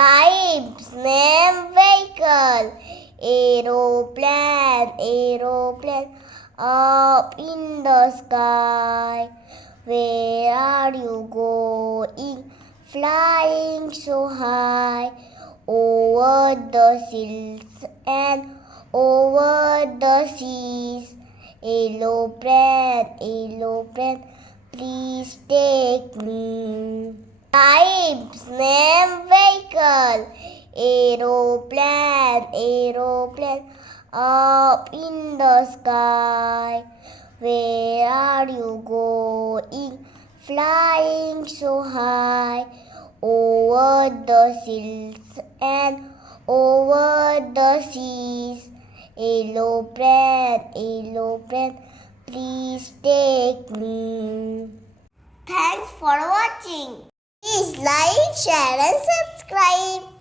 Types name vehicle. Aeroplane, aeroplane, up in the sky. Where are you going? Flying so high. Over the hills and over the seas. Aeroplane, aeroplane, please take me. Types name vehicle. Aeroplane, aeroplane, up in the sky. Where are you going? Flying so high. Over the hills and over the seas. Aeroplane, aeroplane, please take me. Thanks for watching. Please like, share and subscribe.